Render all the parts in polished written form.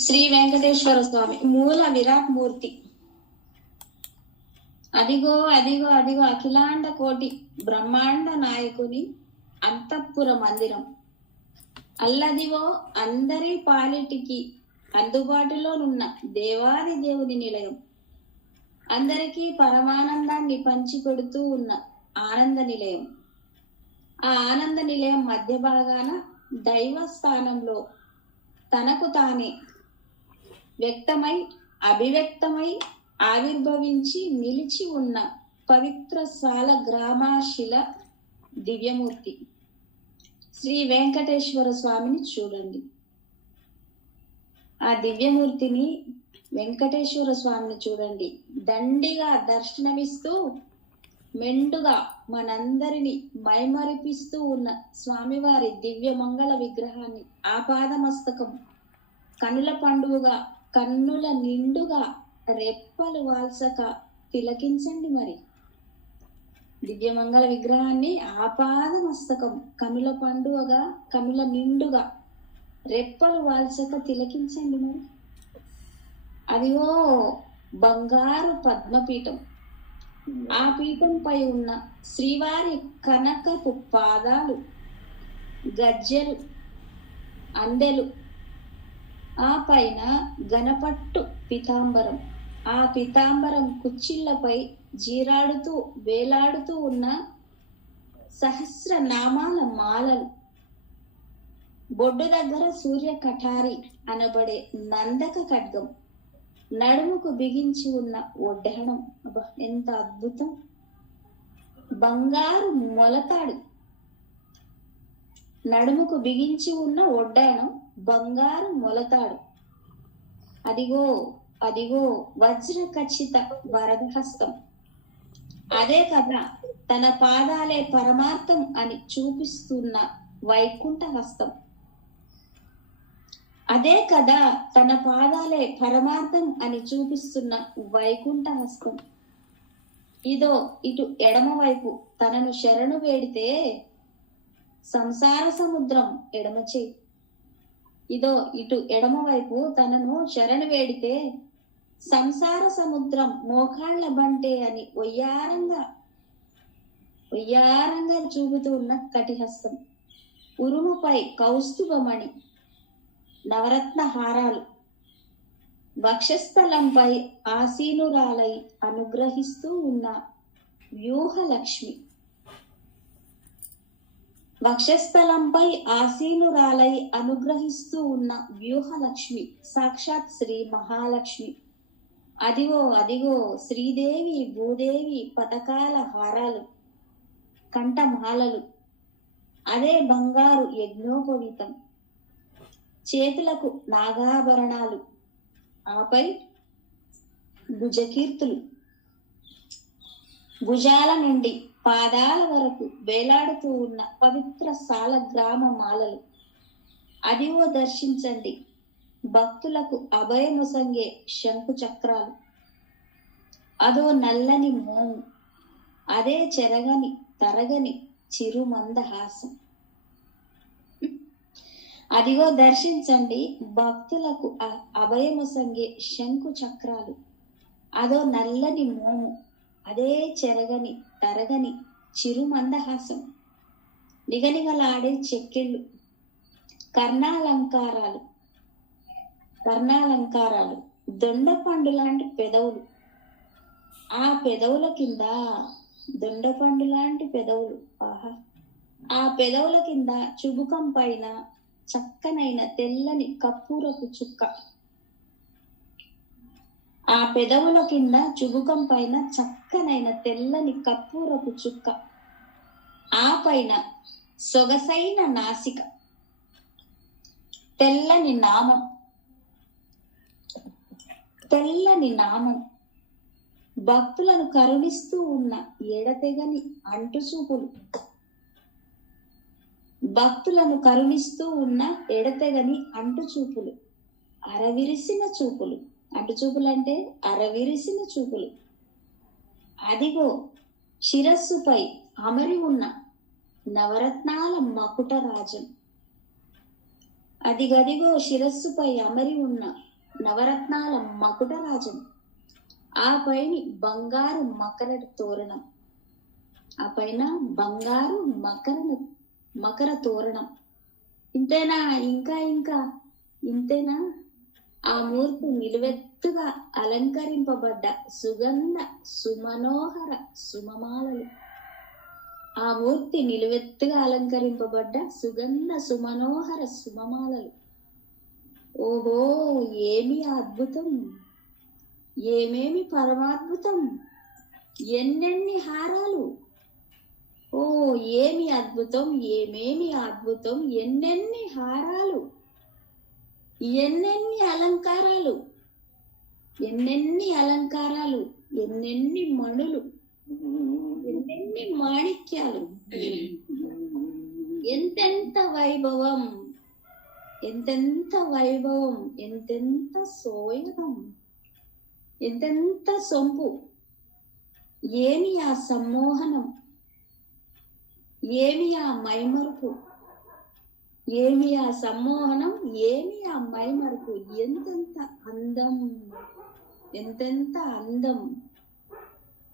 శ్రీ వెంకటేశ్వర స్వామి మూల విరాట్ మూర్తి. అదిగో అదిగో అదిగో అఖిలాండ కోటి బ్రహ్మాండ నాయకుని అంతఃపుర మందిరం. అల్లదివో అందరి పాలిటికి అందుబాటులోనున్న దేవాది దేవుని నిలయం. అందరికీ పరమానందాన్ని పంచిపెడుతూ ఉన్న ఆనంద నిలయం. ఆ ఆనంద నిలయం మధ్య భాగాన దైవ స్థానంలో తనకు తానే వ్యక్తమై అభివ్యక్తమై ఆవిర్భవించి నిలిచి ఉన్న పవిత్ర సాల గ్రామాశిల దివ్యమూర్తి శ్రీ వెంకటేశ్వర స్వామిని చూడండి. ఆ దివ్యమూర్తిని వెంకటేశ్వర స్వామిని చూడండి. దండిగా దర్శనమిస్తూ మెండుగా మనందరినీ మైమరిపిస్తూ ఉన్న స్వామివారి దివ్య మంగళ విగ్రహాన్ని ఆపాదమస్తకం కనుల పండుగగా కన్నుల నిండుగా రెప్పలు వాల్సక తిలకించండి. మరి దివ్యమంగళ విగ్రహాన్ని ఆపాదమస్తకం కనుల పండుగగా కనుల నిండుగా రెప్పలు వాల్సక తిలకించండి. మరి అదిగో బంగారు పద్మపీఠం. ఆ పీఠంపై ఉన్న శ్రీవారి కనకపు పాదాలు, గజ్జెలు, అందెలు, ఆ పైన గణపట్టు పితాంబరం, ఆ పితాంబరం కుచ్చిళ్లపై జీరాడుతూ వేలాడుతూ ఉన్న సహస్ర నామాల మాలలు, బొడ్డు దగ్గర సూర్య కఠారి అనబడే నందక ఖడ్గం, నడుముకు బిగించి ఉన్న ఒడ్డహణం. అబ్బా ఎంత అద్భుతం! బంగారు మొలతాడు, నడుముకు బిగించి ఉన్న ఒడ్డహణం బంగారు మొలతాడు. అదిగో అదిగో వజ్ర ఖచ్చిత వరదహస్తం. అదే కదా తన పాదాలే పరమార్థం అని చూపిస్తున్న వైకుంఠ హస్తం. అదే కదా తన పాదాలే పరమార్థం అని చూపిస్తున్న వైకుంఠ హస్తం. ఇదో ఇటు ఎడమవైపు తనను శరణు వేడితే సంసార సముద్రం ఎడమ చేయి. ఇదో ఇటు ఎడమవైపు తనను శరణు వేడితే సంసార సముద్రం మోకాళ్ల బంటే అని ఒయ్యారంగా చూపుతూ ఉన్న కటిహస్తం. ఉరుముపై కౌస్తుభమణి నవరత్న హారాలు, వక్షస్థలంపై ఆసీనురాలై అనుగ్రహిస్తూ ఉన్న వ్యూహలక్ష్మి. వక్షస్థలంపై ఆసీనురాలై అనుగ్రహిస్తూ ఉన్న వ్యూహలక్ష్మి సాక్షాత్ శ్రీ మహాలక్ష్మి. అదిగో అదిగో శ్రీదేవి భూదేవి పతకాల హారాలు, కంఠమాలలు, అదే బంగారు యజ్ఞోపవీతం, చేతులకు నాగాభరణాలు, ఆపై భుజకీర్తులు, భుజాల నుండి పాదాల వరకు వేలాడుతూ ఉన్న పవిత్ర సాల గ్రామ మాలలు. అదివో దర్శించండి భక్తులకు అభయముసంగే శంకు చక్రాలు. అదో నల్లని మోము, అదే చెరగని తరగని చిరుమందహాసం. అదిగో దర్శించండి భక్తులకు అభయముసంగే శంకు చక్రాలు. అదో నల్లని మోము, అదే చెరగని తరగని చిరుమందహాసం. నిగనిగలాడే చెక్కిళ్ళు, కర్ణాలంకారాలు, దొండపండు లాంటి పెదవులు. ఆ పెదవుల కింద దొండపండు లాంటి పెదవులు. ఆహా! ఆ పెదవుల కింద చుబుకం పైన చక్కనైన తెల్లని కప్పూరపు చుక్క. ఆ పెదవుల కింద చుబుకం పైన చక్కనైన తెల్లని కప్పూరపు చుక్క. ఆ పైన సొగసైన నాసిక, తెల్లని నామం, భక్తులను కరుణిస్తూ ఉన్న ఎడతెగని అంటుచూపులు, భక్తులను కరుణిస్తూ ఉన్న ఎడతెగని అంటుచూపులు, అరవిరిసిన చూపులు. అంటుచూపులు అంటే అరవిరిసిన చూపులు. అదిగో శిరస్సుపై అమరి ఉన్న నవరత్నాల మకుట రాజం. అదిగదిగో శిరస్సుపై అమరి ఉన్న నవరత్నాల మకుటరాజం, ఆ పైన బంగారు మకర తోరణం, ఆ పైన బంగారు మకర తోరణం. ఇంతేనా? ఇంకా ఇంకా ఇంతేనా? ఆ మూర్తి నిలువెత్తుగా అలంకరింపబడ్డ సుగంధ సుమనోహర సుమమాలలు, ఆ మూర్తి నిలువెత్తుగా అలంకరింపబడ్డ సుగంధ సుమనోహర సుమమాలలు. ఓహో, ఏమి అద్భుతం, ఏమేమి పరమాద్భుతం, ఎన్నెన్ని హారాలు! ఓ, ఏమి అద్భుతం, ఏమేమి అద్భుతం, ఎన్నెన్ని హారాలు, ఎన్నెన్ని అలంకారాలు, ఎన్నెన్ని అలంకారాలు, ఎన్నెన్ని మణులు, ఎన్నెన్ని మాణిక్యాలు, ఎంతెంత వైభవం, ఎంతెంత వైభవం, ఎంతెంత సోయగం, ఎంతెంత సొంపు! ఏమి ఆ సమ్మోహనం, ఏమి ఆ మైమరుపు, ఏమి ఆ సమ్మోహనం, ఏమి ఆ మైమరుపు! ఎంతెంత అందం, ఎంతెంత అందం,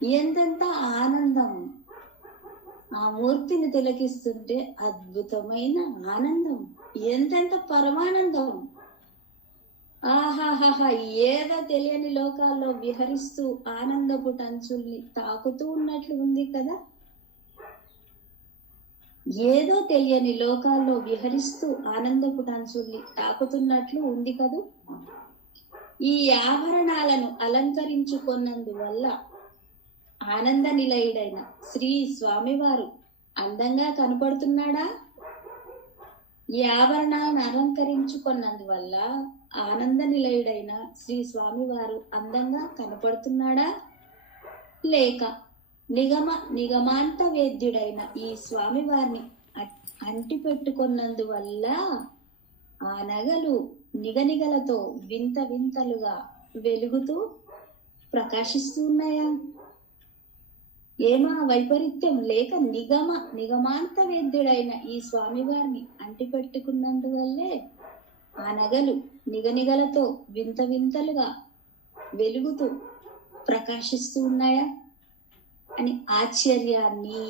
ఎంతెంత ఆనందం! ఆ మూర్తిని తిలకిస్తుంటే అద్భుతమైన ఆనందం, ఎంతెంత పరమానందం! ఆహాహా, ఏదో తెలియని లోకాల్లో విహరిస్తూ ఆనందపు టంచుల్ని తాకుతూ ఉన్నట్లు ఉంది కదా. ఏదో తెలియని లోకాల్లో విహరిస్తూ ఆనందపు టంచుల్ని తాకుతున్నట్లు ఉంది కదూ. ఈ ఆభరణాలను అలంకరించుకున్నందువల్ల ఆనంద నిలయుడైన శ్రీ స్వామివారు అందంగా కనపడుతున్నాడా? ఈ ఆభరణాలను అలంకరించుకున్నందువల్ల ఆనంద నిలయుడైన శ్రీ స్వామివారు అందంగా కనపడుతున్నాడా? లేక నిగమాంత వేద్యుడైన ఈ స్వామివారిని అంటి పెట్టుకున్నందువల్ల ఆ నగలు నిగనిగలతో వింత వింతలుగా వెలుగుతూ ప్రకాశిస్తూ ఉన్నాయా? ఏమా వైపరీత్యం! లేక నిగమాంత వేద్యుడైన ఈ స్వామివారిని అంటి పెట్టుకున్నందువల్లే ఆ నగలు నిగనిగలతో వింత వింతలుగా వెలుగుతూ ప్రకాశిస్తూ ఉన్నాయా అని ఆశ్చర్యాన్ని,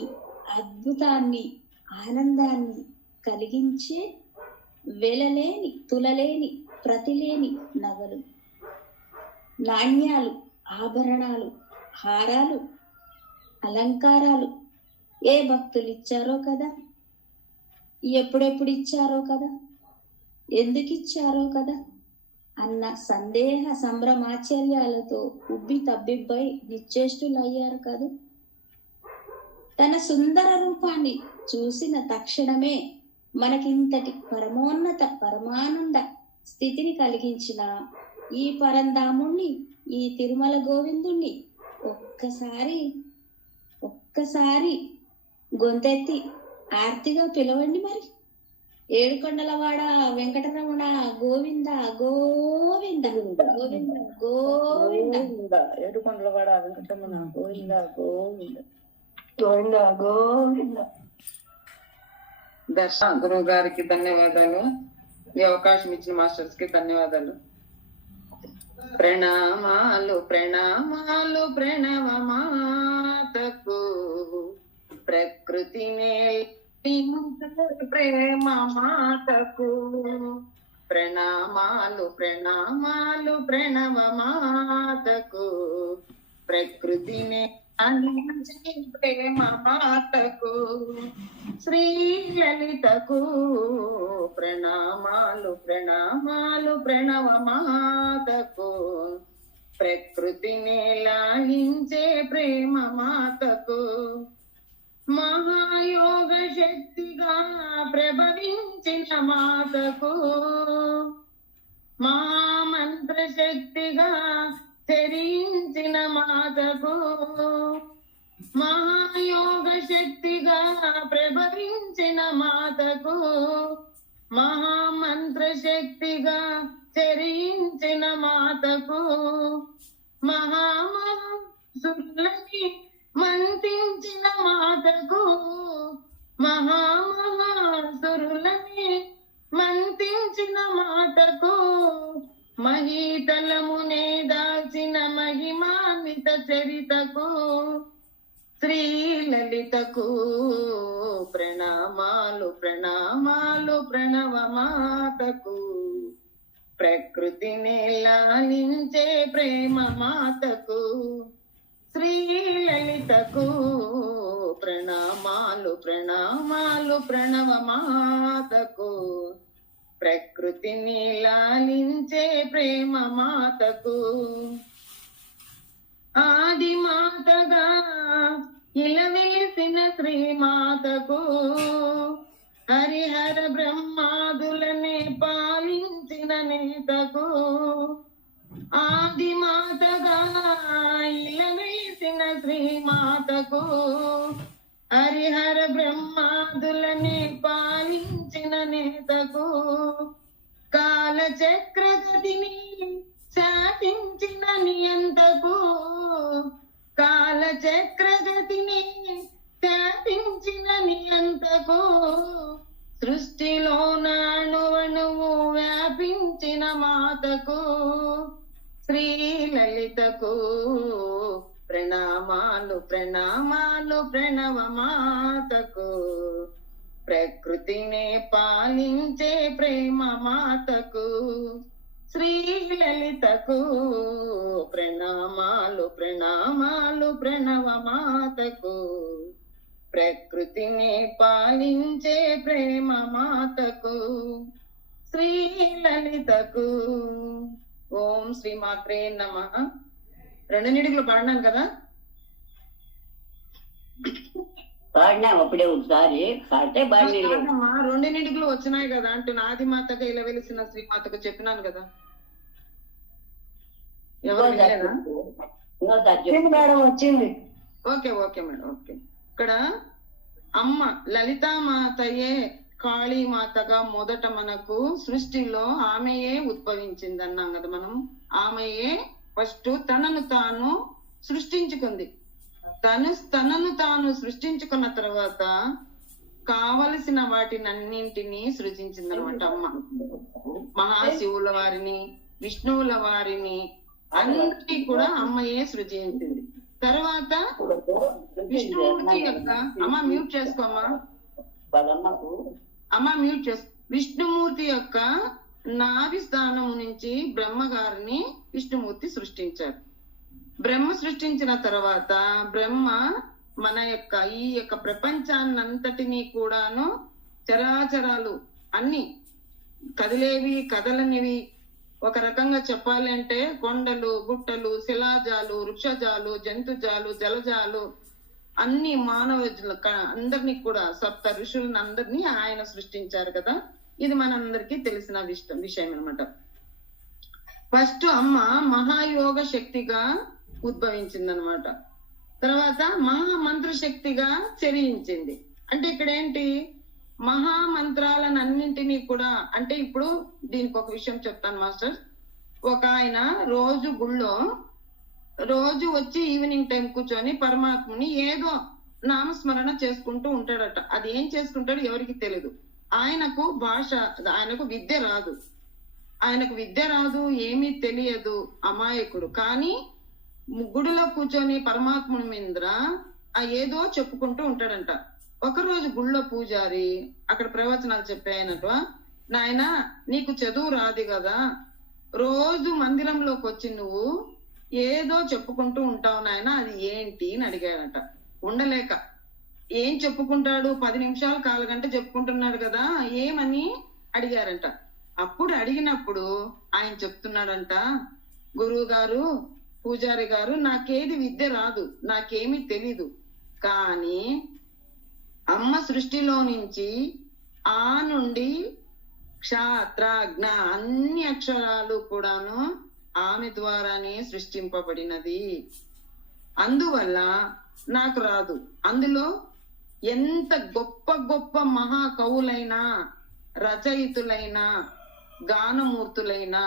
అద్భుతాన్ని, ఆనందాన్ని కలిగించే వెలలేని, తులలేని, ప్రతిలేని నగలు, నాణ్యాలు, ఆభరణాలు, హారాలు, అలంకారాలు ఏ భక్తులు ఇచ్చారో కదా, ఎప్పుడెప్పుడు ఇచ్చారో కదా, ఎందుకు ఇచ్చారో కదా అన్న సందేహ సంభ్రమాశ్చర్యాలతో ఉబ్బి తబ్బిబ్బై నిశ్చేష్టులయ్యారు కదా. తన సుందర రూపాన్ని చూసిన తక్షణమే మనకింతటి పరమోన్నత పరమానంద స్థితిని కలిగించిన ఈ పరంధాముణ్ణి, ఈ తిరుమల గోవిందుణ్ణి ఒక్కసారి గొంతెత్తి ఆర్తిగా పిలవండి మరి. ఏడుకొండలవాడ వెంకటరమణ గోవింద గోవింద గోవింద గోవింద. ఏడుకొండలవాడ వెంకటరమణ గోవింద గోవింద గోవింద గోవింద. దర్శన గురువు గారికి ధన్యవాదాలు. ఈ అవకాశం ఇచ్చిన మాస్టర్స్ కి ధన్యవాదాలు. ప్రణామాలు ప్రణామాలు ప్రణవ మాతకు, ప్రకృతి ప్రేమ మాతకు. ప్రణామాలు ప్రణామాలు ప్రణవ మాతకు, ప్రకృతినే ప్రేమ మాతకు. శ్రీ లలితకు ప్రణామాలు ప్రణామాలు ప్రణవ మాతకు, ప్రకృతిని లాలించే ప్రేమ మాతకు. మహాయోగ శక్తిగా ప్రభవించిన మాతకు, మహామంత్ర శక్తిగా తెరించిన మాతకు, మహాయోగ శక్తిగా ప్రభవించిన మాతకు, మహామంత్ర శక్తిగా తెరించిన మాతకు, మహామహాసురులని మంతించిన మాతకు, మహామహాసురులని మంతించిన మాతకు, మహీతలమునే దాల్చిన మహిమాన్విత చరితకు శ్రీలలితకు ప్రణామాలు ప్రణామాలు ప్రణవమాతకు ప్రకృతిని లాలించే ప్రేమ మాతకు శ్రీలలితకు ప్రణామాలు ప్రణామాలు ప్రణవమాతకు ప్రకృతిని లాలించే ప్రేమ మాతకు ఆది మాతగా ఇలవేసిన శ్రీమాతకు హరిహర బ్రహ్మాదులనే పాలించిన నేతకు ఆది మాతగా ఇలవేసిన శ్రీమాతకు హరిహర బ్రహ్మాదులనే పాలించిన నేతకు కాలచక్రగతిని శాసించిన నియంతకు కాలచక్రగతిని శాసించిన నియంతకు సృష్టిలో నాణువణువు వ్యాపించిన మాతకు శ్రీలలితకు ప్రణామాలు ప్రణామాలు ప్రణవమాతకు ప్రకృతినే పాలించే ప్రేమ మాతకు శ్రీలలితకు ప్రణామాలు ప్రణామాలు ప్రణవమాతకు ప్రకృతిని పాలించే ప్రేమ మాతకు శ్రీలలితకు. ఓం శ్రీ మాత్రే నమః. 2 నిడిగులు పాడినాను కదా, పాడినాం అప్పుడే ఒకసారి పాడితే బాగా 2 నిడిగులు వచ్చినాయి కదా అంటే నాది మాతగా ఇలా వెలిసిన శ్రీమాతకు చెప్పినాను కదా. ఎవరు వినలేదా? మేడం వచ్చింది. Okay okay madam okay. ఇక్కడ అమ్మ లలితామాతయే కాళీమాతగా మొదట మనకు సృష్టిలో ఆమెయే ఉద్భవించింది అన్నాం కదా మనం. ఆమెయే ఫస్ట్ తనను తాను సృష్టించుకుంది. తనను తాను సృష్టించుకున్న తర్వాత కావలసిన వాటినన్నింటినీ సృజించింది అనమాట అమ్మ. మహాశివుల వారిని, విష్ణువుల వారిని అన్నిటి కూడా అమ్మయే సృజించింది. తర్వాత విష్ణుమూర్తి యొక్క అమ్మ మ్యూట్ చేసుకోమ్మా, అమ్మ మ్యూట్ చేసుకో. విష్ణుమూర్తి యొక్క నాభి స్థానం నుంచి బ్రహ్మగారిని విష్ణుమూర్తి సృష్టించారు. బ్రహ్మ సృష్టించిన తర్వాత బ్రహ్మ మన యొక్క ఈ యొక్క ప్రపంచాన్నంతటినీ కూడాను చరాచరాలు అన్ని కదిలేవి కదలనివి ఒక రకంగా చెప్పాలి అంటే కొండలు, గుట్టలు, శిలాజాలు, వృక్షజాలు, జంతుజాలు, జలజాలు అన్ని మానవ అందరినీ కూడా సప్త ఋషులను అందరినీ ఆయన సృష్టించారు కదా. ఇది మనందరికీ తెలిసిన విషయం అనమాట. ఫస్ట్ అమ్మ మహాయోగ శక్తిగా ఉద్భవించింది అనమాట. తర్వాత మహామంత్ర శక్తిగా చెరించింది. అంటే ఇక్కడ ఏంటి, మహామంత్రాలన్నింటినీ కూడా అంటే ఇప్పుడు దీనికి ఒక విషయం చెప్తాను మాస్టర్. ఒక ఆయన రోజు గుళ్ళో రోజు వచ్చి ఈవినింగ్ టైం కూర్చొని పరమాత్మని ఏదో నామస్మరణ చేసుకుంటూ ఉంటాడట. అది ఏం చేసుకుంటాడు ఎవరికి తెలియదు. ఆయనకు భాష, ఆయనకు విద్య రాదు, ఏమీ తెలియదు, అమాయకుడు. కానీ గుడిలో కూర్చొని పరమాత్ముని మీద ఏదో చెప్పుకుంటూ ఉంటాడంట. ఒకరోజు గుళ్ళో పూజారి అక్కడ ప్రవచనాలు చెప్పాయనట, నాయన నీకు చదువు రాదు కదా, రోజు మందిరంలోకి వచ్చి నువ్వు ఏదో చెప్పుకుంటూ ఉంటావు నాయన, అది ఏంటి అని అడిగాడట. ఉండలేక ఏం చెప్పుకుంటాడు, 10 నిమిషాలు 1/4 గంట చెప్పుకుంటున్నాడు కదా, ఏమని అడిగారంట. అప్పుడు అడిగినప్పుడు ఆయన చెప్తున్నాడంట, గురువు గారు, పూజారి గారు, నాకేది విద్య రాదు, నాకేమీ తెలీదు, కానీ అమ్మ సృష్టిలో నుంచి ఆ నుండి క్షాత్ర జ్ఞ అన్ని అక్షరాలు కూడాను ఆమె ద్వారానే సృష్టింపబడినది. అందువల్ల నాకు రాదు. అందులో ఎంత గొప్ప గొప్ప మహాకవులైనా, రచయితులైనా, గానమూర్తులైనా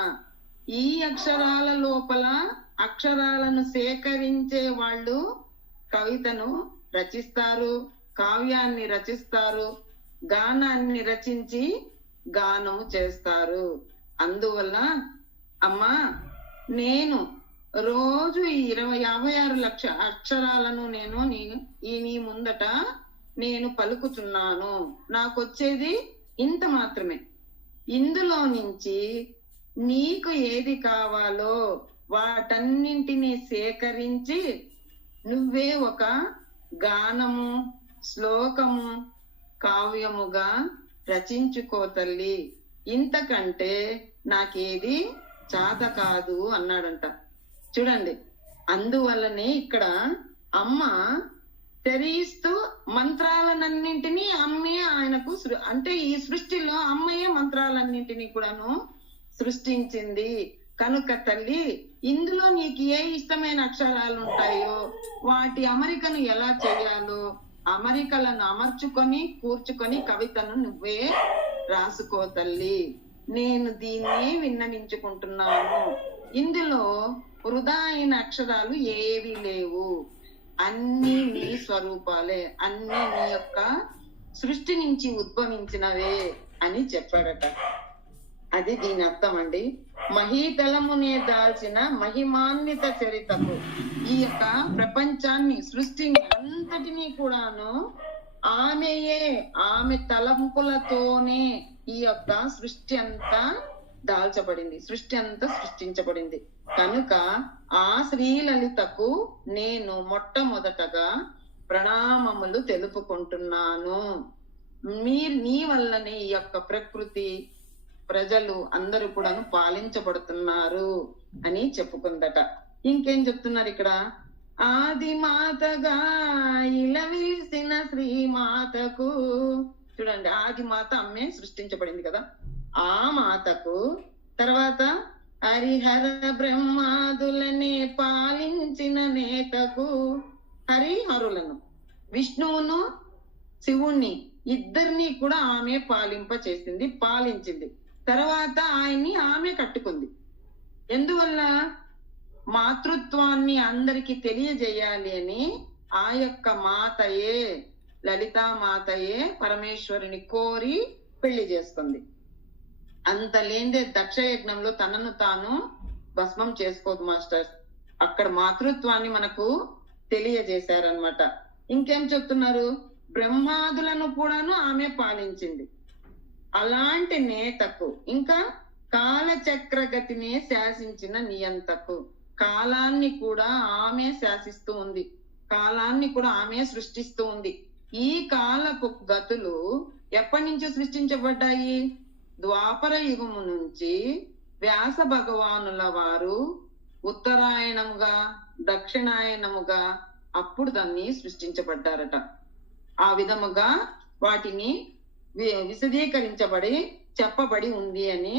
ఈ అక్షరాల లోపల అక్షరాలను సేకరించే వాళ్ళు కవితను రచిస్తారు, కావ్యాన్ని రచిస్తారు, గానాన్ని రచించి గానము చేస్తారు. అందువల్ల అమ్మా నేను రోజు 56 లక్షల అక్షరాలను నేను నీ ముందట నేను పలుకుతున్నాను, నాకొచ్చేది ఇంత మాత్రమే. ఇందులో నుంచి నీకు ఏది కావాలో వాటన్నింటినీ సేకరించి నువ్వే ఒక గానము, శ్లోకము, కావ్యముగా రచించుకో తల్లి, ఇంతకంటే నాకేది చాత కాదు అన్నాడంట. చూడండి, అందువల్లనే ఇక్కడ అమ్మ తెరిస్తూ మంత్రాలన్నింటినీ అమ్మే ఆయనకు అంటే ఈ సృష్టిలో అమ్మయే మంత్రాలన్నింటినీ కూడాను సృష్టించింది కనుక తల్లి, ఇందులో నీకు ఏ ఇష్టమైన అక్షరాలు ఉంటాయో వాటి అమరికను ఎలా చేయాలో అమరికలను అమర్చుకొని కూర్చుకొని కవితను నువ్వే రాసుకో తల్లి, నేను దీన్ని విన్నవించుకుంటున్నాను. ఇందులో వృధా అయిన అక్షరాలు ఏవి లేవు, అన్ని నీ స్వరూపాలే, అన్ని నీ యొక్క సృష్టి నుంచి ఉద్భవించినవే అని చెప్పాడట. అది దీని అర్థం అండి. మహీతలమునే దాల్చిన మహిమాన్విత చరితకు ఈ యొక్క ప్రపంచాన్ని, సృష్టిని అంతటినీ కూడాను ఆమె తలంపులతోనే ఈ యొక్క సృష్టి అంతా దాల్చబడింది, సృష్టి అంతా సృష్టించబడింది. కనుక ఆ శ్రీలలితకు నేను మొట్టమొదటగా ప్రణామములు తెలుపుకుంటున్నాను. నీ వల్లనే ఈ యొక్క ప్రకృతి, ప్రజలు అందరూ కూడాను పాలించబడుతున్నారు అని చెప్పుకుందట. ఇంకేం చెప్తున్నారు ఇక్కడ? ఆది మాతగా ఇలవీసిన శ్రీమాతకు, చూడండి, ఆది మాత అమ్మే సృష్టించబడింది కదా, ఆ మాతకు తర్వాత హరిహర బ్రహ్మాదులనే పాలించిన నేతకు, హరిహరులను విష్ణువును శివుణ్ణి ఇద్దరిని కూడా ఆమె పాలించింది. తర్వాత ఆయన్ని ఆమె కట్టుకుంది. ఎందువల్ల? మాతృత్వాన్ని అందరికి తెలియజేయాలి అని ఆ యొక్క మాతయే, లలితా మాతయే పరమేశ్వరుని కోరి పెళ్లి చేసుకుంది. అంత లేదే దక్ష యజ్ఞంలో తనను తాను భస్మం చేసుకోదు మాస్టర్స్. అక్కడ మాతృత్వాన్ని మనకు తెలియజేశారనమాట. ఇంకేం చెప్తున్నారు? బ్రహ్మాదులను కూడాను ఆమె పాలించింది. అలాంటి నేతకు, ఇంకా కాలచక్రగతినే శాసించిన నియంతకు, కాలాన్ని కూడా ఆమె శాసిస్తూ ఉంది, కాలాన్ని కూడా ఆమె సృష్టిస్తూ ఉంది. ఈ కాలపు గతులు ఎప్పటి నుంచి సృష్టించబడ్డాయి? ద్వాపర యుగము నుంచి వ్యాస భగవానుల వారు ఉత్తరాయణముగా, దక్షిణాయనముగా అప్పుడు దాన్ని సృష్టించబడ్డారట. ఆ విధముగా వాటిని విశదీకరించబడి చెప్పబడి ఉంది అని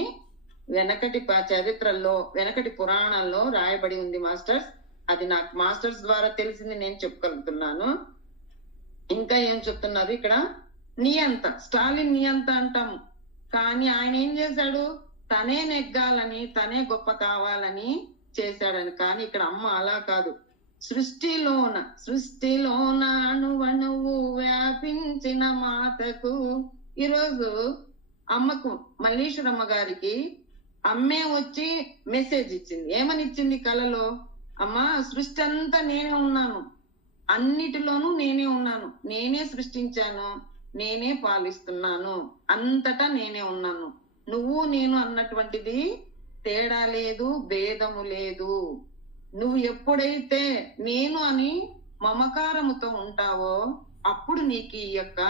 వెనకటి చరిత్రల్లో, వెనకటి పురాణాల్లో రాయబడి ఉంది మాస్టర్స్. అది నాకు మాస్టర్స్ ద్వారా తెలిసింది, నేను చెప్పగలుగుతున్నాను. ఇంకా ఏం చెప్తున్నారు ఇక్కడ? నియంత, స్టాలిన్ నియంత అంటాము, కానీ ఆయన ఏం చేశాడు? తనే నెగ్గాలని, తనే గొప్ప కావాలని చేశాడని. కానీ ఇక్కడ అమ్మ అలా కాదు. సృష్టిలోన అణువణువు వ్యాపించిన మాతకు. ఈరోజు అమ్మకు, మల్లీశ్వరమ్మ గారికి అమ్మే వచ్చి మెసేజ్ ఇచ్చింది. ఏమని ఇచ్చింది కలలో? అమ్మా, సృష్టి అంతా నేనే ఉన్నాను, అన్నిటిలోనూ నేనే ఉన్నాను, నేనే సృష్టించాను, నేనే పాలిస్తున్నాను, అంతటా నేనే ఉన్నాను. నువ్వు నేను అన్నటువంటిది తేడా లేదు, భేదము లేదు. నువ్వు ఎప్పుడైతే నేను అని మమకారముతో ఉంటావో అప్పుడు నీకు ఈ యొక్క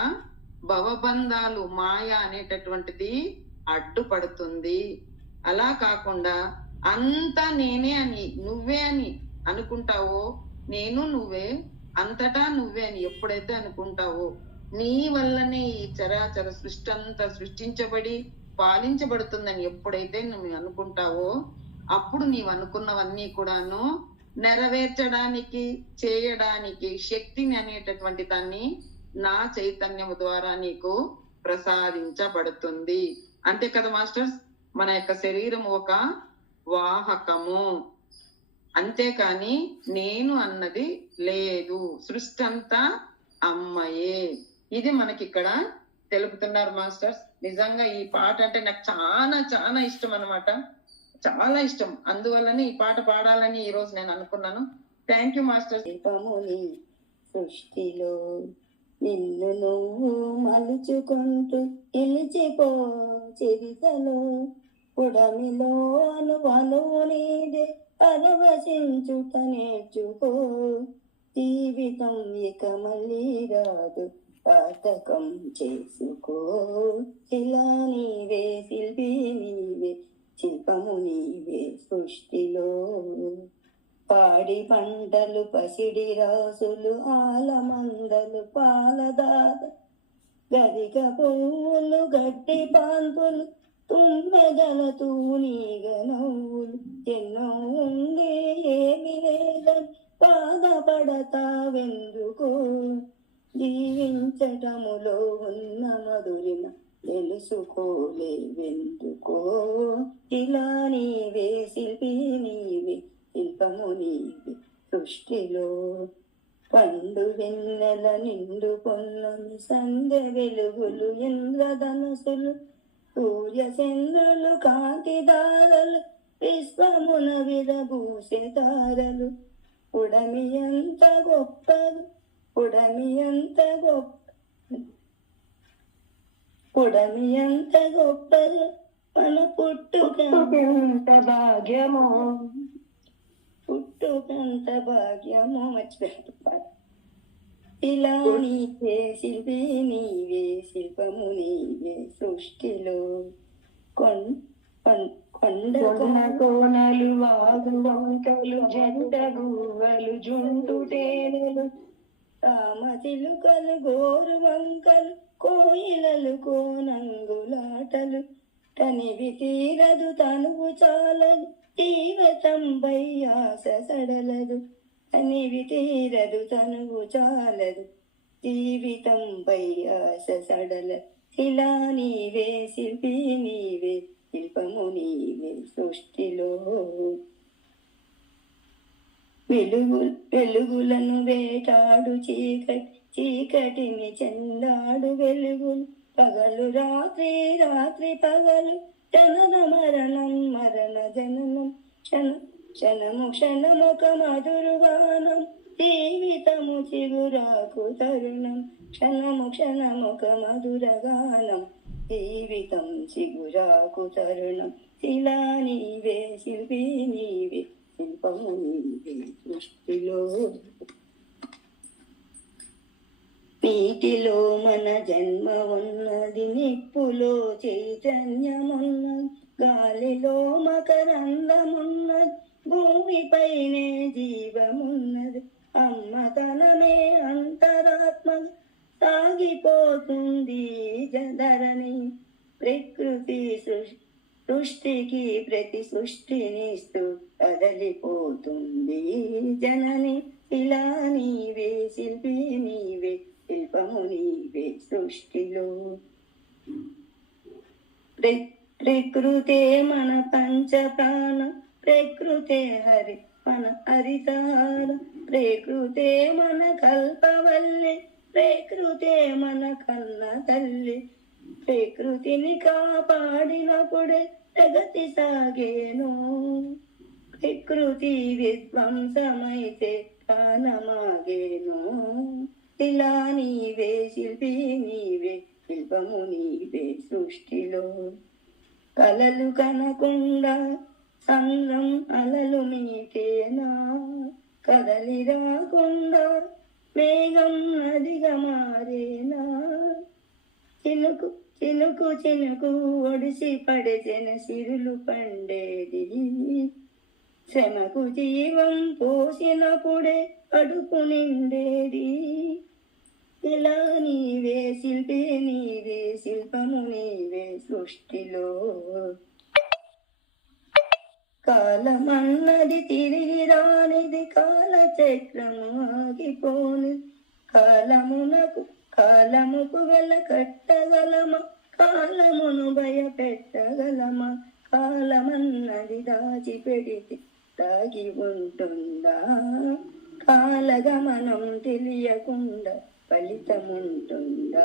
భవబంధాలు, మాయ అనేటటువంటిది అడ్డుపడుతుంది. అలా కాకుండా అంతా నేనే అని, నువ్వే అని అనుకుంటావో, నేను నువ్వే, అంతటా నువ్వే అని ఎప్పుడైతే అనుకుంటావో, నీ వల్లనే ఈ చరాచర సృష్టి అంతా సృష్టించబడి పాలించబడుతుందని ఎప్పుడైతే నువ్వు అనుకుంటావో అప్పుడు నీవు అనుకున్నవన్నీ కూడాను నెరవేర్చడానికి, చేయడానికి శక్తిని అనేటటువంటి దాన్ని నా చైతన్యము ద్వారా నీకు ప్రసాదించబడుతుంది. అంతే కదా మాస్టర్స్? మన యొక్క శరీరం ఒక వాహకము, అంతేకాని నేను అన్నది లేదు. సృష్టి అంతా అమ్మయే. ఇది మనకి ఇక్కడ తెలుపుతున్నారు మాస్టర్స్. నిజంగా ఈ పాట అంటే నాకు చాలా చాలా ఇష్టం అన్నమాట. చాలా ఇష్టం. అందువల్లనే ఈ పాట పాడాలని ఈ రోజు నేను అనుకున్నాను. Thank you master. దీపముని సృష్టిలో నిన్ను నువ్వు మలుచుకుంటూ నిలిచిపో చరితలో పుడమిలో అనువనువు నీదే పరవశించుట నేర్చుకో. జీవితం ఇక మళ్ళీ రాదు పాతకం చేసుకో. ఇలా నీవే శిల్పి నీవే శిల్పము నీవే సృష్టిలో. పాడి పంటలు పసిడి రాసులు ఆలమందలు పాలదాద గరిక పువ్వులు గడ్డి పాన్పులు తుమ్మెదల తూనీగ నవ్వులు ఎన్నో ఉండే ఏమి లేదని బాధపడతావెందుకో. జీవించటములో ఉన్న మధురిమ తెలుసుకోలేవెందుకో. ఇలా నీవే శిల్పి నీవే శిల్పము నీవే సృష్టిలో. పండు వెన్నెల నిండు పొన్నమి సంధ్య వెలుగులు ఇంద్రధనుసులు సూర్య చంద్రులు కాంతి దారలు విశ్వమున విరబూసే తారలు. పుడమి ఎంత గొప్పదు పుడమి ఎంత గొప్ప పుడమి ఎంత గొప్పదు మన పుట్టుకెంత భాగ్యమో. పుట్టుకెంత భాగ్యమో. మర్చిపోయాడు. ఇలా నీవే శిల్పి నీవే శిల్పము నీవే సృష్టిలో. కొండ కోనలు వాగు వంకలు జంట గువ్వలు జుంటు తేనెలు తామ చిలుకలు గోరు వంకలు కోయిలలు కోనంగులాటలు. తనివి తీరదు తనువు చాలదు జీవితంపై ఆశ సడలదు. తనివి తీరదు తనువు చాలదు జీవితంపై ఆశ సడలదు. ఇలా నీవే శిల్పి నీవే శిల్పము నీవే సృష్టిలో. వెలుగులను వేటాడు చీకటిని చెందాడు వెలుగులు. పగలు రాత్రి రాత్రి పగలు జనన మరణం మరణ జననం క్షణము క్షణమొక మధురగానం. జీవితము చిగురాకు తరుణం క్షణము క్షణమొక మధురగానం. జీవితం చిగురాకు తరుణం. ఇలా నీవే శిల్పి నీవే శిల్పము నీవే సృష్టిలో. నీటిలో మన జన్మ ఉన్నది నిప్పులో చైతన్యమున్నది గాలిలో మకరందమున్నది భూమిపైనే జీవమున్నది. అమ్మతనమే అంతరాత్మ సాగిపోతుంది జధరణి. ప్రకృతి సృష్టికి ప్రతి సృష్టినిస్తూ కదలిపోతుంది జనని. ఇలా నీవే శిల్పి నీవే శిల్పము నీవే సృష్టిలో. ప్రకృతే మన పంచ ప్రాణం ప్రకృతే హరి మన హరితార. ప్రకృతే మన కల్పవల్లి ప్రకృతే మన కన్న తల్లి. ప్రకృతిని కాపాడినప్పుడే ప్రగతి సాగేను. ప్రకృతి విధ్వంసమైతే కాలమాగేను. ఇలా నీవే శిల్పి నీవే శిల్పము నీవే సృష్టిలో. కలలు కనకుండా సంద్రం అలలు మీకేనా కదలి రాకుండా మేఘం నదిగా మారేనా. చినుకు చినుకు చినుకు ఒడిసి పడిచిన సిరులు పండేది. శ్రమకు జీవం పోసినప్పుడే కడుపు నిండేది. ఇలా నీవే శిల్పి నీవే శిల్పము నీవే సృష్టిలో. కాలమన్నది తిరిగి రానిది కాలచక్రము ఆగిపోని. కాలముకు వెల కట్టగలమా కాలమును భయపెట్టగలమా. కాలమన్నది దాచిపెడితే దాగి ఉంటుందా. కాలగమనం తెలియకుండా ఫలితముంటుందా.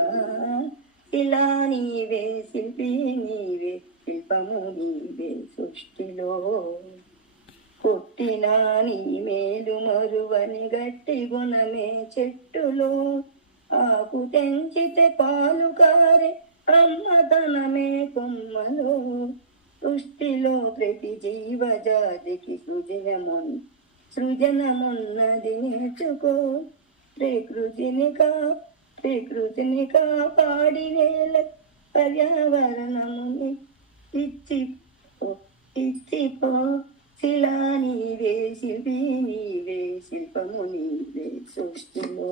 ఇలా నీవే శిల్పి నీవే శిల్పము నీవే సృష్టిలో. పుట్టినా నీ మేలు మరువని గట్టి గుణమే చెట్టులో. ఆకు తెంచితే పాలు కారే అమ్మతనమే కొమ్మలో. సృష్టిలో ప్రతి జీవజాతికి సృజనమున్నది నేర్చుకో. ప్రకృతిని కాపాడి వేల పర్యావరణముని ఇచ్చిపో. శిలా నీవే శిల్పి నీవే శిల్పము నీవే సృష్టిలో.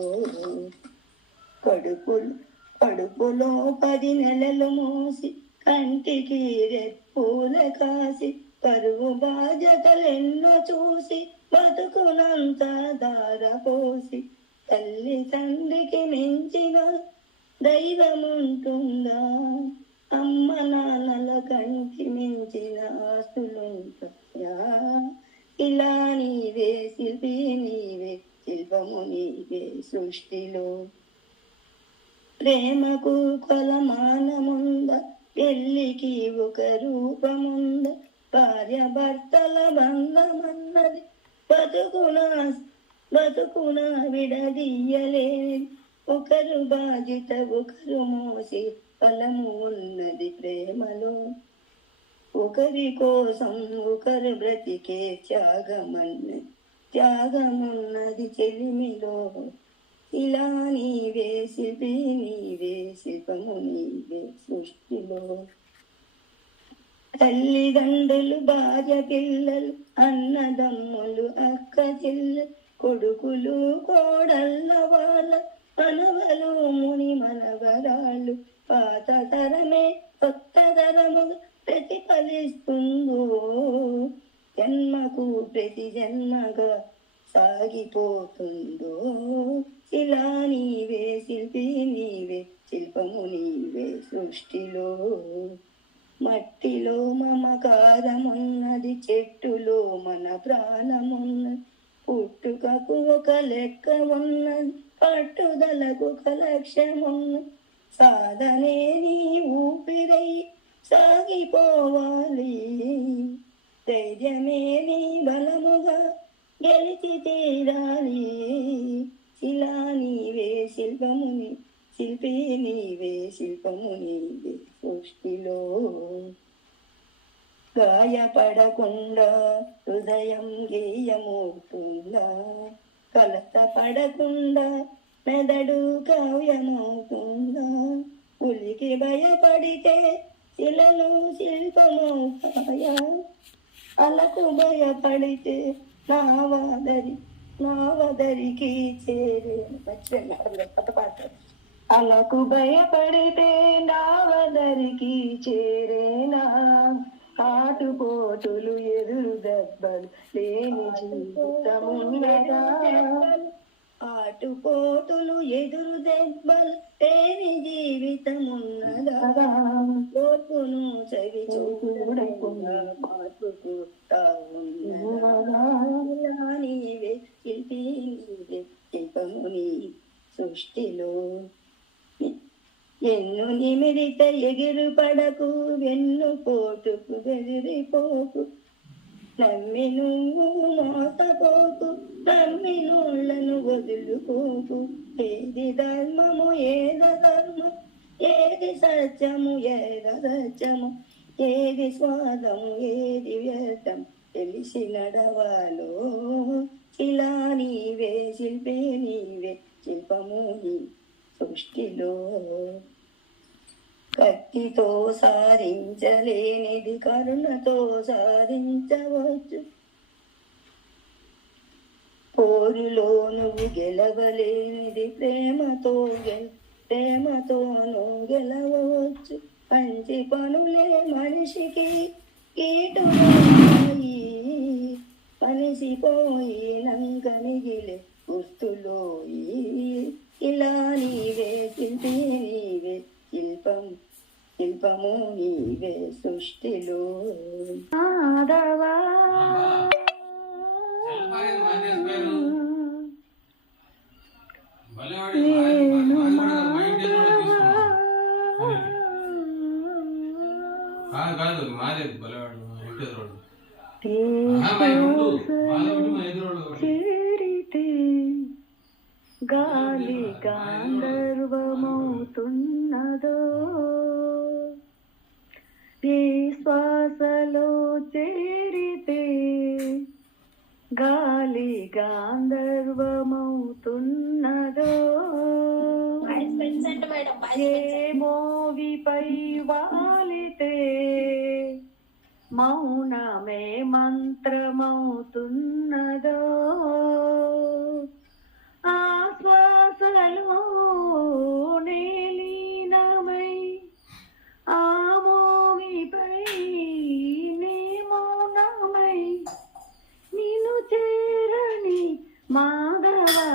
కడుపులో 10 నెలలు మోసి కంటికి రెప్పూల కాసి కరువు బాధ్యతలెన్నో చూసి బతుకునంత దారపోసి తల్లి తండ్రికి మించిన దైవముంటుందా? అమ్మ నాన్నల కంటి మించిన ఆస్తులుంటాయా? ఇలా నీవే శిల్పి నీవే శిల్పము నీవే సృష్టిలో. ప్రేమకు కొలమానముంద పెళ్ళికి ఒక రూపముంద భార్య భర్తల బంధమన్నది బతుకున విడదీయలేని ఒకరు బాధ్యత ఒకరు మోసి ఫలము ఉన్నది ప్రేమలో. ఒకరి కోసం ఒకరు బ్రతికే త్యాగమున్నది చెలిమిలో. ఇలా నీవే శిల్పి నీవే శిల్పము నీవే సృష్టిలో. తల్లిదండ్రులు భార్య పిల్లలు అన్నదమ్ములు అక్క చెల్లెలు కొడుకులు కోడళ్ళ వాళ్ళ మనవలు ముని మనవరాళ్ళు పాత తరమే కొత్త తరముగా ప్రతిఫలిస్తుందో. జన్మకు ప్రతి జన్మగా సాగిపోతుందో. ఇలా నీవే శిల్పి నీవే శిల్పము నీవే సృష్టిలో. మట్టిలో మమకారమున్నది చెట్టులో మన ప్రాణమున్నది. పుట్టుకకు ఒక లెక్క ఉన్నది పట్టుదలకు ఒక లక్ష్యమున్నది. సాధనే నీ ఊపిరై సాగిపోవాలి. ధైర్యమే నీ బలముగా గెలిచి తీరాలి. శిలా నీవే శిల్పముని శిల్పి నీవే శిల్పము నీవే సృష్టిలో. గాయపడకుండా హృదయం గేయమవుతుందా? కలత పడకుండా మెదడు కావ్యమవుతుందా? ఉలికి భయపడితే శిలలు శిల్పమవుతాయా? అలకు భయపడితే నావదరికి చేరే పాట. అలకు భయపడితే నావదరికి చేరేనా? ఆటుపోటులు ఎదురు దెబ్బలు లేని జీవితమున్నదా? ఆటుపోటులు ఎదురు దెబ్బలు లేని జీవితమున్నదా? ఓర్పును చవి చూడకుండా మార్పుకు నీవే శిల్పి నీవే శిల్పము నీ సృష్టిలో. ఎన్ను నిమిరిత ఎగిరు పడకు వెన్ను పోటుకు బెదిరిపోకు. నమ్మి నువ్వు మోసపోకు నమ్మి నోళ్లను వదులుకోకు. ఏది ధర్మము ఏద ధర్మం ఏది సత్యము ఏద సత్యము ఏది స్వాదము ఏది వ్యర్థం తెలిసి నడవాలో. ఇలా నీవే శిల్పి నీవే శిల్పము నీ సృష్టిలో. కత్తితో సాధించలేనిది కరుణతో సాధించవచ్చు. పోరులో నువ్వు గెలవలేనిది ప్రేమతోను గెలవచ్చు. మంచి పనులే మనిషికి కీటున్నాయి. మనిషిపోయినంక మిగిలే గుర్తులోయి. ఇలా నీవే శిల్పి నీవే శిల్పము నీవే సృష్టిలో. మాధవా కాదు చేరితే గాలి గాంధర్వమవుతున్నదో ఏ శ్వాసలో చేరితే గాలి గాంధర్వమవుతున్నదో ఏ మోవిపై వాలితే మౌనమే మంత్రమవుతున్నదో ఆ శ్వాసలో లీనమై ఆ మోవిపై నీ మౌనమై నిన్ను చేరని మాధవా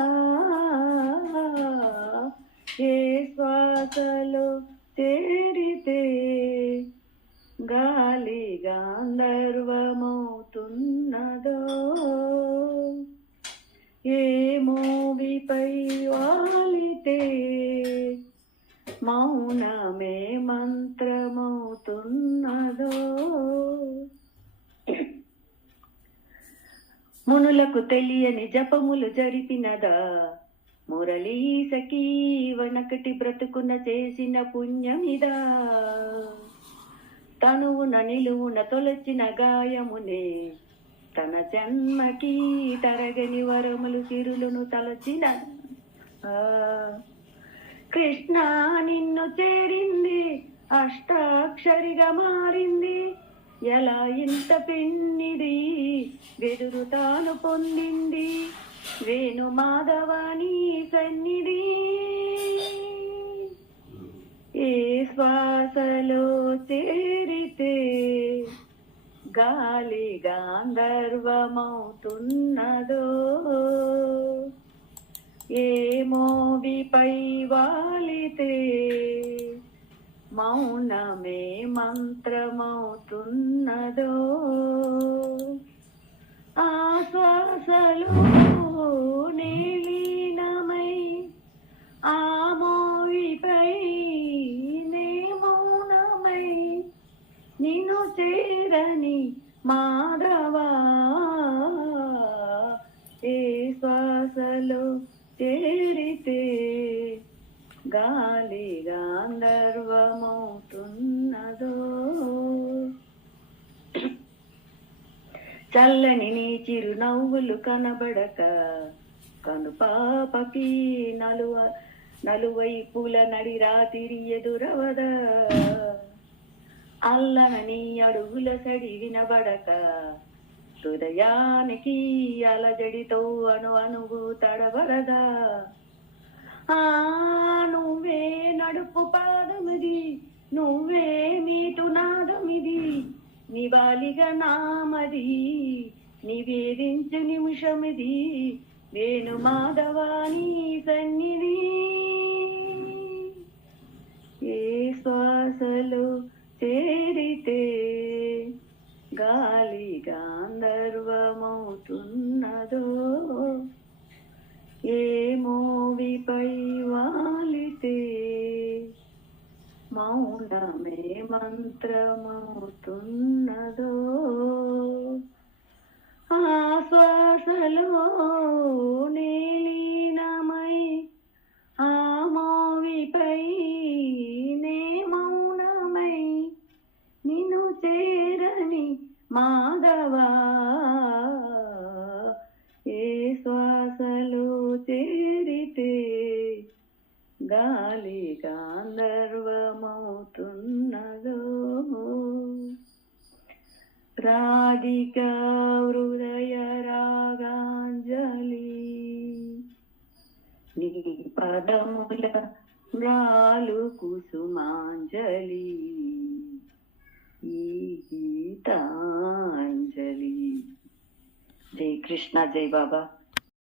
ఏ శ్వాసలో చేరితే గాలి గాంధర్వమవుతున్నదో ఏ మోవిపై వాలితే మౌనమే మంత్రమవుతున్నదో మునులకు తెలియని జపములు జరిపినదా మురళీ సఖీ వనకటి బ్రతుకున చేసిన పుణ్యమిదా తనువున నిలువున తొలచిన గాయమునే తన జన్మకి తరగని వరములు సిరులను తలచిన కృష్ణ నిన్ను చేరింది అష్టాక్షరిగా మారింది ఎలా ఇంత పెన్నిది వెదురు తాను పొందింది వేణు మాధవాని సన్నిధి ఏ శ్వాసలో చేరితే గాలి గాంధర్వమవుతున్నదో ఏ మోవిపై వాలితే మౌనమే మంత్రమవుతున్నదో ఆ శ్వాసలో లీనమై ఆ మోవిపై నే మౌనమై నిన్ను చేరని మాధవా ఏ శ్వాసలో చేరితే గాలి గాంధర్వమవుతున్నదో చల్లని నీ చిరునవ్వులు కనబడక కను పాపకి నలువైపుల నడి రాతిరి ఎదురవద అల్లన నీ అడుగుల సడి వినబడక హృదయానికి అలజడితో అణువు తడబడదా ఆ నువ్వే నడుపు పాదమిది నువ్వే మీటు నాదమిది నివాలిగా నామది నివేదించు నిమిషమిది వేణు మాధవాని సన్నిధి ఏ శ్వాసలో చేరితే గాలి గాంధర్వమవుతున్నదో ఏ మోవిపై వాలితే మౌనమే మంత్రమవుతున్నదో ఆ శ్వాసలో లీనమై ఆ మోవిపై నే మౌనమై నిన్ను చేరని మాధవా ఏ శ్వాసలో చేరితే గాలి గాంధర్వమవుతున్నదో రాధికా హృదయ రాగాంజలి నీ పదముల రాలు కుసుమాంజలి ఈ గీతాంజలి. జై కృష్ణ, జై బాబా.